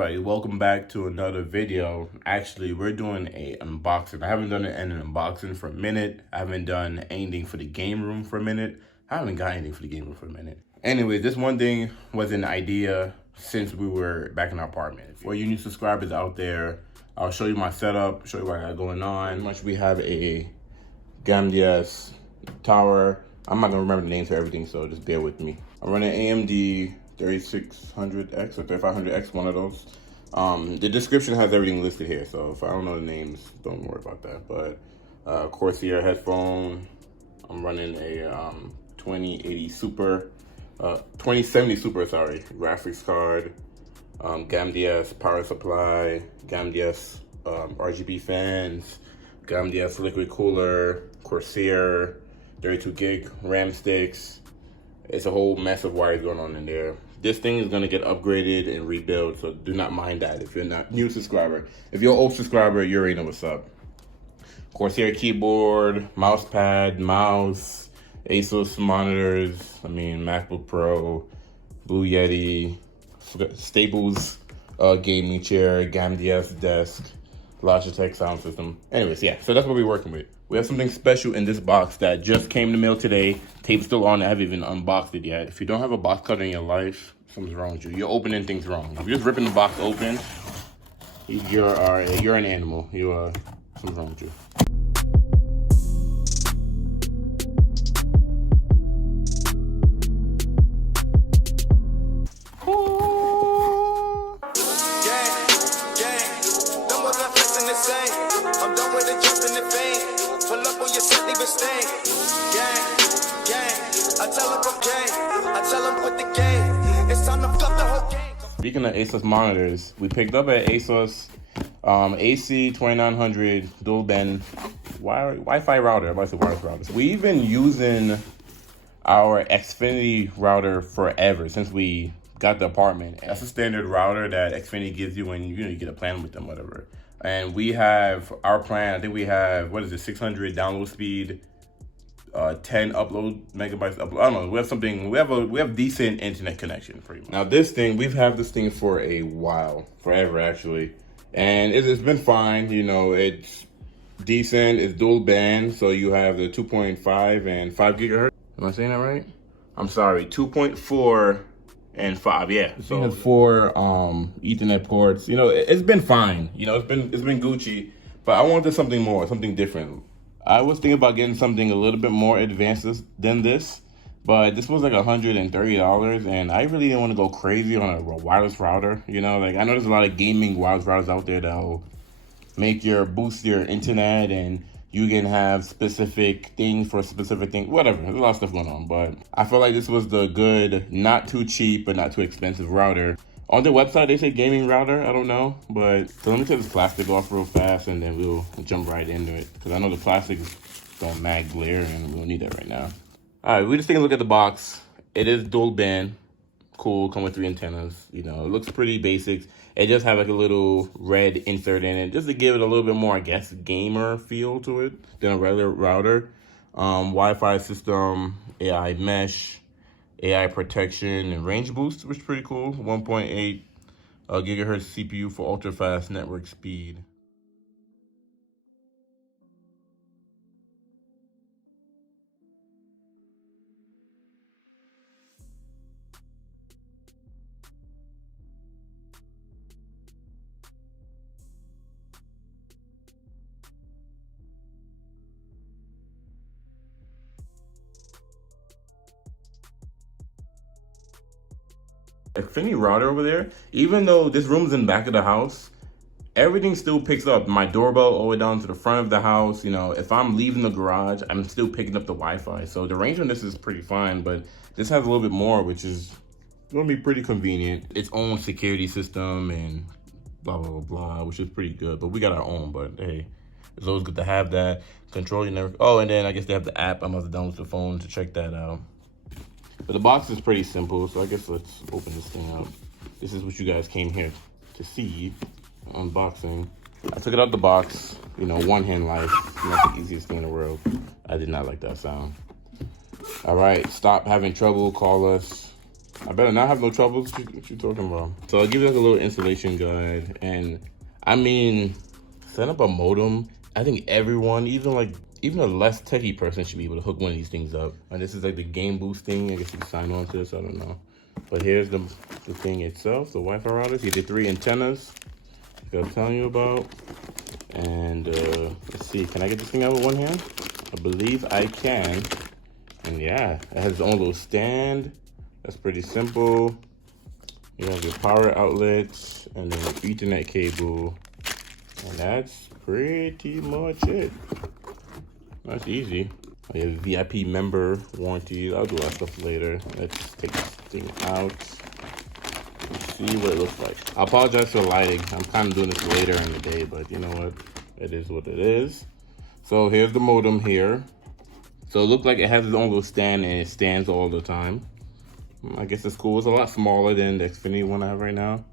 everybody, welcome back to another video. Actually, we're doing a unboxing. I haven't done an unboxing for a minute. I haven't done anything for the game room for a minute. I haven't got anything for the game room for a minute. Anyway, this one thing was an idea since we were back in our apartment. For you new subscribers out there, I'll show you my setup, show you what I got going on. Pretty much we have a Gamdias tower. I'm not gonna remember the names for everything, so just bear with me. I'm running AMD 3600X or 3500X, one of those. The description has everything listed here, so if I don't know the names, don't worry about that. But Corsair headphone. I'm running a 2070 Super, sorry, graphics card. Gamdias power supply, Gamdias RGB fans, Gamdias liquid cooler, Corsair 32 gig RAM sticks. It's a whole mess of wires going on in there. This thing is gonna get upgraded and rebuilt, so do not mind that if you're not new subscriber. If you're an old subscriber, you already know what's up. Corsair keyboard, mouse pad, mouse, ASUS monitors, MacBook Pro, Blue Yeti, Staples gaming chair, Gamdias desk, Logitech sound system. Anyways, yeah, so that's what we're working with. We have something special in this box that just came in the mail today. Tape's still on, I haven't even unboxed it yet. If you don't have a box cutter in your life, something's wrong with you. You're opening things wrong. If you're just ripping the box open, you're an animal. Something's wrong with you. Speaking of ASUS monitors, we picked up an ASUS AC2900 dual band Wi-Fi router. I'm about to say wireless router. We've been using our Xfinity router forever since we got the apartment. That's a standard router that Xfinity gives you when you get a plan with them, whatever. And we have our plan. I think we have 600 download speed. 10 upload megabytes upload. I don't know. We have something. We have decent internet connection pretty much. Now this thing, we've had this thing for a while, forever actually, and it's been fine. You know, it's decent. It's dual band, so you have the 2.5 and 5 gigahertz. Am I saying that right? I'm sorry, 2.4 and 5. Yeah. So it has 4 Ethernet ports. You know, it's been fine. You know, it's been Gucci, but I wanted something more, something different. I was thinking about getting something a little bit more advanced than this, but this was like $130, and I really didn't want to go crazy on a wireless router. You know, like I know there's a lot of gaming wireless routers out there that'll boost your internet, and you can have specific things for specific things, whatever. There's a lot of stuff going on, but I felt like this was the good, not too cheap, but not too expensive router. On their website, they say gaming router. I don't know, but so let me take this plastic off real fast, and then we'll jump right into it. Because I know the plastics don't mag glare, and we don't need that right now. All right, we just take a look at the box. It is dual band. Cool, come with 3 antennas. You know, it looks pretty basic. It does have like a little red insert in it, just to give it a little bit more, I guess, gamer feel to it than a regular router. Wi-Fi system, AI mesh, AI protection and range boost, which is pretty cool. 1.8 gigahertz CPU for ultra fast network speed. Xfinity router over there, even though this room's in the back of the house, everything still picks up. My doorbell all the way down to the front of the house. You know, if I'm leaving the garage, I'm still picking up the Wi-Fi. So the range on this is pretty fine, but this has a little bit more, which is gonna be pretty convenient. Its own security system and blah, blah, blah, blah, which is pretty good. But we got our own, but hey, it's always good to have that. Control your network. Oh, and then I guess they have the app. I'm going to download the phone to check that out. But the box is pretty simple, so I guess let's open this thing up. This is what you guys came here to see, unboxing. I took it out the box, you know, one hand life, not the easiest thing in the world. I did not like that sound. All right, stop having trouble, call us. I better not have no troubles. What you talking about? So I'll give you like a little installation guide. And I mean, set up a modem. I think everyone, even a less techie person should be able to hook one of these things up. And this is like the game boost thing. I guess you can sign on to this, I don't know. But here's the thing itself, the Wi-Fi routers. You get 3 antennas, like I was telling you about. And let's see, can I get this thing out with one hand? I believe I can. And yeah, it has its own little stand. That's pretty simple. You have your power outlets and then your Ethernet cable. And that's pretty much it. That's easy. You have VIP member warranty. I'll do that stuff later. Let's take this thing out. Let's see what it looks like. I apologize for lighting. I'm kind of doing this later in the day, but you know what? It is what it is. So here's the modem here. So it looks like it has its own little stand and it stands all the time. I guess it's cool. It's a lot smaller than the Xfinity one I have right now.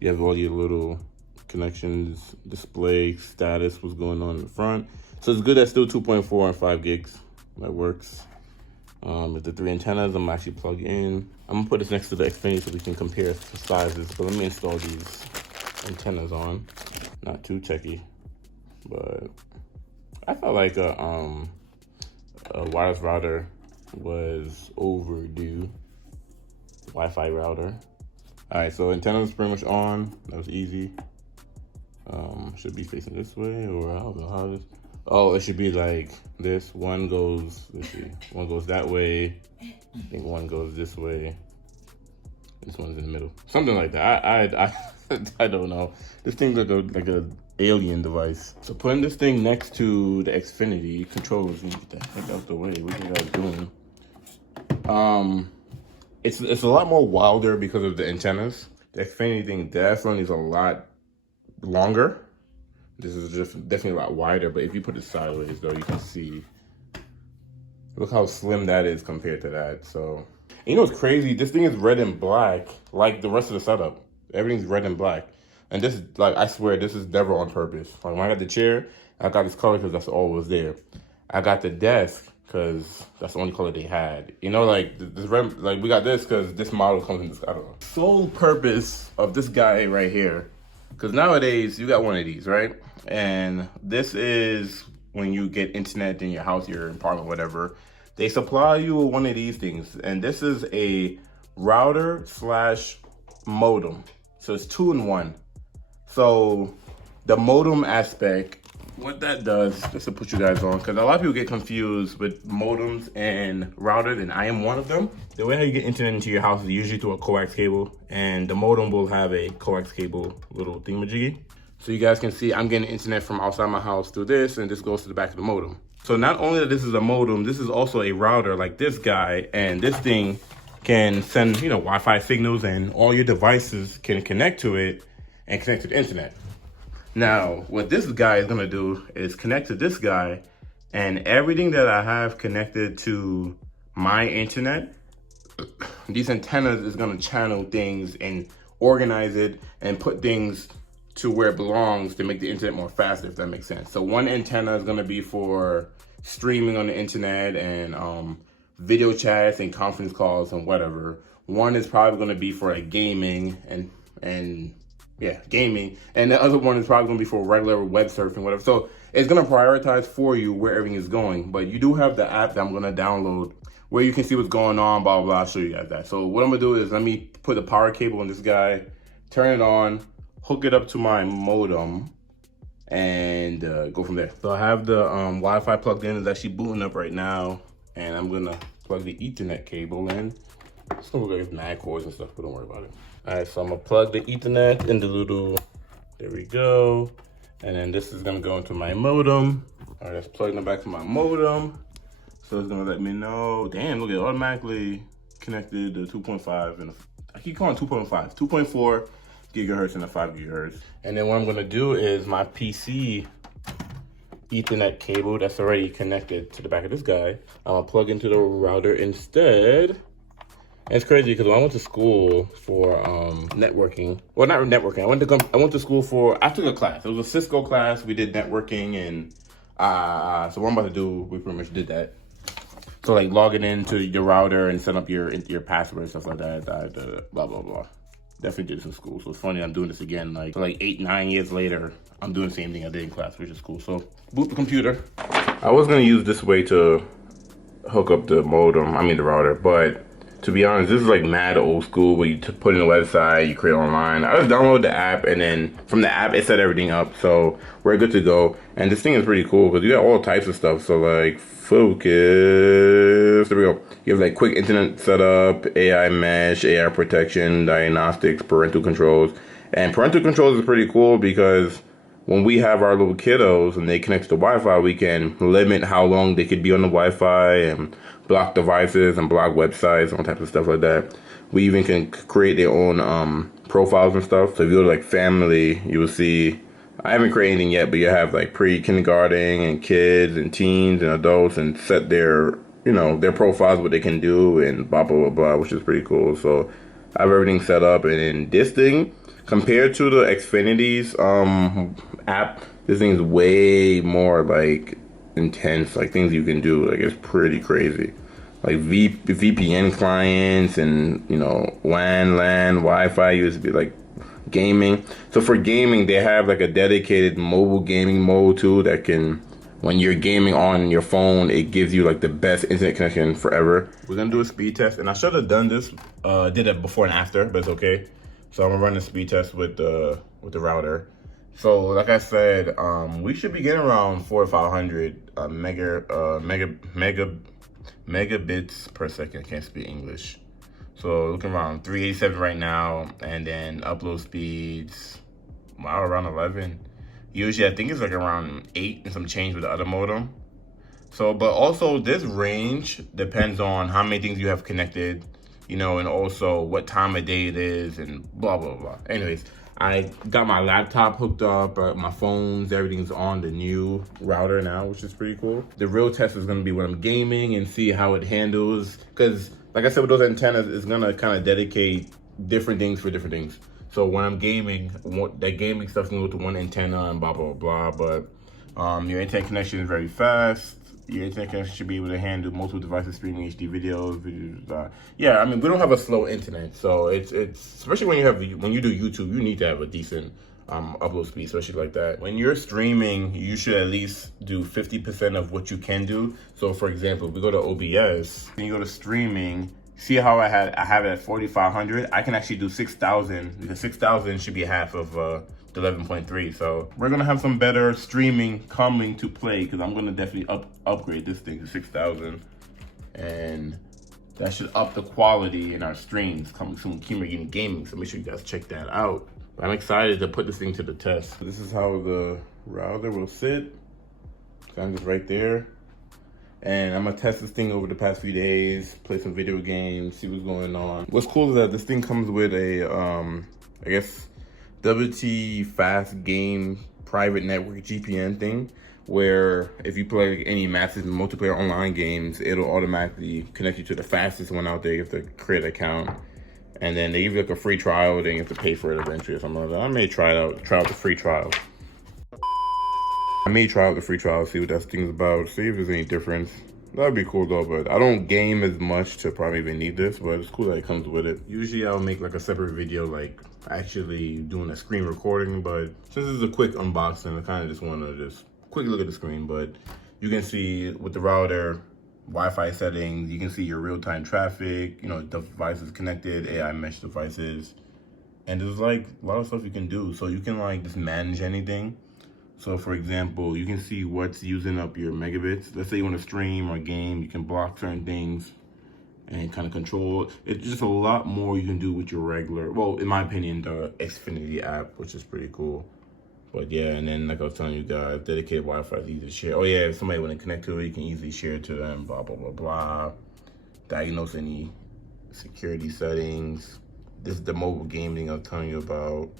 You have all your little connections, display, status, what's going on in the front. So it's good. That's still 2.4 and 5 gigs. That works. With the 3 antennas, I'm actually plug in. I'm gonna put this next to the Xfinity so we can compare the sizes. But let me install these antennas on. Not too techy, but I felt like a wireless router was overdue. Wi-Fi router. All right, so antennas pretty much on. That was easy. Should be facing this way, or I don't know how this. Oh, it should be like this. One goes, let's see, one goes that way. I think one goes this way. This one's in the middle. Something like that. I don't know. This thing's like a alien device. So putting this thing next to the Xfinity controllers, and get the heck out the way. What are you guys doing? It's a lot more wilder because of the antennas. The Xfinity thing definitely is a lot longer. This is just definitely a lot wider, but if you put it sideways though, you can see, look how slim that is compared to that. So, you know what's crazy? This thing is red and black, like the rest of the setup. Everything's red and black. And this is, like, I swear, this is never on purpose. Like, when I got the chair, I got this color because that's all was there. I got the desk because that's the only color they had. You know, like, this red, like, we got this because this model comes in this, I don't know. Sole purpose of this guy right here, because nowadays, you got one of these, right? And this is when you get internet in your house, your apartment, whatever. They supply you with one of these things. And this is a router slash modem. So it's 2 in 1. So the modem aspect, what that does, just to put you guys on, because a lot of people get confused with modems and routers, and I am one of them. The way how you get internet into your house is usually through a coax cable, and the modem will have a coax cable little thingamajiggy. So you guys can see I'm getting internet from outside my house through this, and this goes to the back of the modem. So not only that this is a modem, this is also a router like this guy, and this thing can send, you know, Wi-Fi signals, and all your devices can connect to it and connect to the internet. Now, what this guy is gonna do is connect to this guy, and everything that I have connected to my internet, these antennas is gonna channel things and organize it and put things to where it belongs to make the internet more faster, if that makes sense. So one antenna is gonna be for streaming on the internet and video chats and conference calls and whatever. One is probably gonna be for gaming and yeah, gaming. And the other one is probably gonna be for regular web surfing, whatever. So it's gonna prioritize for you where everything is going. But you do have the app that I'm gonna download where you can see what's going on, blah, blah, blah. I'll show you guys that. So what I'm gonna do is let me put the power cable in this guy, turn it on, hook it up to my modem, and go from there. So I have the Wi-Fi plugged in. It's actually booting up right now. And I'm gonna plug the Ethernet cable in. It's gonna look like mad cords and stuff, but don't worry about it. All right, so I'm gonna plug the Ethernet in the little, there we go. And then this is gonna go into my modem. All right, that's plugging it back to my modem. So it's gonna let me know, damn, look, it automatically connected to 2.5 and I keep calling 2.5, 2.4 gigahertz and a 5 gigahertz. And then what I'm gonna do is my PC Ethernet cable that's already connected to the back of this guy, I'm gonna plug into the router instead. And it's crazy because when I went to school for networking, well, not networking, I went to school for, I took a class. It was a Cisco class. We did networking, and so what I'm about to do, we pretty much did that. So like logging into your router and set up your password and stuff like that, blah, blah, blah. Definitely did this in school. So it's funny I'm doing this again, like 8, 9 years later, I'm doing the same thing I did in class, which is cool. So boot the computer. I was gonna use this way to hook up the modem, the router, but to be honest, this is like mad old school where you put in a website, you create online. I just downloaded the app, and then from the app, it set everything up. So we're good to go. And this thing is pretty cool because you got all types of stuff. So like focus, there we go. You have like quick internet setup, AI mesh, AI protection, diagnostics, parental controls. And parental controls is pretty cool because when we have our little kiddos and they connect to Wi-Fi, we can limit how long they could be on the Wi-Fi and block devices and block websites, all types of stuff like that. We even can create their own profiles and stuff. So if you go to like family, you will see, I haven't created anything yet, but you have like pre-kindergarten and kids and teens and adults and set their, their profiles, what they can do and blah, blah, blah, blah, which is pretty cool. So I have everything set up, and in this thing, compared to the Xfinity's app, this thing is way more like intense, like things you can do, like it's pretty crazy. Like VPN clients and WAN, LAN, Wi-Fi, USB, like gaming. So for gaming, they have like a dedicated mobile gaming mode too that can, when you're gaming on your phone, it gives you like the best internet connection forever. We're gonna do a speed test, and I should have done this, did it before and after, but it's okay. So I'm gonna run a speed test with the router. So like I said, we should be getting around 400 to 500 megabits per second. I can't speak English. So looking around 387 right now, and then upload speeds, wow, around 11. Usually I think it's like around 8 and some change with the other modem. So, but also this range depends on how many things you have connected, and also what time of day it is and blah, blah, blah. Anyways, I got my laptop hooked up, my phones, everything's on the new router now, which is pretty cool. The real test is gonna be when I'm gaming and see how it handles, because like I said, with those antennas, it's gonna kind of dedicate different things for different things. So when I'm gaming, that gaming stuff's gonna go to one antenna and blah, blah, blah, but your internet connection is very fast. Your internet connection should be able to handle multiple devices streaming HD videos. Yeah, we don't have a slow internet, so it's especially when you do YouTube, you need to have a decent upload speed, especially like that. When you're streaming, you should at least do 50% of what you can do. So for example, if we go to OBS and you go to streaming, see how I have it at 4,500. I can actually do 6,000 because 6,000 should be half of the 11.3. So we're gonna have some better streaming coming to play, because I'm gonna definitely upgrade this thing to 6,000, and that should up the quality in our streams coming soon. Keep gaming, so make sure you guys check that out. I'm excited to put this thing to the test. This is how the router will sit. So I'm just right there. And I'm gonna test this thing over the past few days, play some video games, see what's going on. What's cool is that this thing comes with a, I guess, WT Fast Game private network GPN thing, where if you play any massive multiplayer online games, it'll automatically connect you to the fastest one out there. You have to create an account. And then they give you like a free trial, then you have to pay for it eventually or something like that. I may try out the free trial. See what that thing's about, see if there's any difference. That'd be cool though, but I don't game as much to probably even need this, but it's cool that it comes with it. Usually I'll make like a separate video, like actually doing a screen recording, but since this is a quick unboxing, I kind of just want to just quick look at the screen. But you can see with the router, Wi-Fi settings, you can see your real-time traffic, devices connected, AI mesh devices, and there's like a lot of stuff you can do. So you can like just manage anything. So for example, you can see what's using up your megabits. Let's say you want to stream or game, you can block certain things and kind of control. It's just a lot more you can do with your regular, well, in my opinion, the Xfinity app, which is pretty cool. But yeah, and then like I was telling you guys, dedicated Wi-Fi is easy to share. Oh yeah, if somebody want to connect to it, you can easily share it to them, blah, blah, blah, blah. Diagnose any security settings. This is the mobile gaming I was telling you about.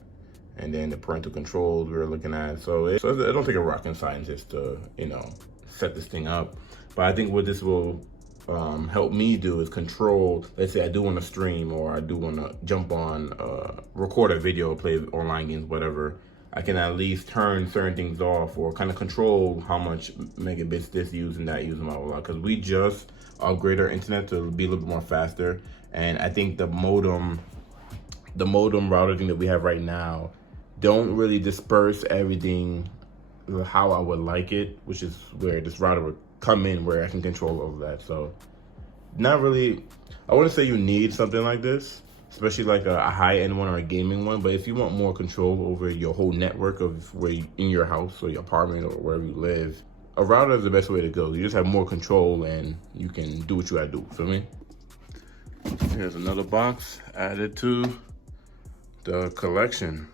And then the parental controls we were looking at. So it don't take a rocket scientist to, set this thing up. But I think what this will help me do is control, let's say I do want to stream or I do want to jump on, record a video, play online games, whatever. I can at least turn certain things off or kind of control how much megabits this use and that use in my rollout. Because we just upgrade our internet to be a little bit more faster, and I think the modem router thing that we have right now don't really disperse everything how I would like it, which is where this router would come in, where I can control all of that. So not really, I wouldn't say you need something like this, especially like a high-end one or a gaming one. But if you want more control over your whole network of where you, in your house or your apartment or wherever you live, a router is the best way to go. You just have more control and you can do what you gotta do, feel me? Here's another box added to the collection.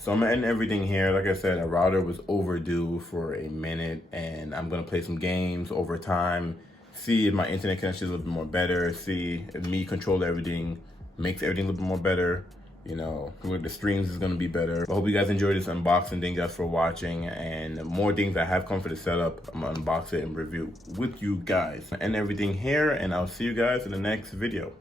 So I'm ending everything here. Like I said, a router was overdue for a minute, and I'm gonna play some games over time, see if my internet connection is a little bit more better, see if me control everything makes everything a little bit more better. You know, with the streams is gonna be better. I hope you guys enjoyed this unboxing. Thank you guys for watching, and more things I have come for the setup, I'm gonna unbox it and review with you guys. I end everything here, and I'll see you guys in the next video.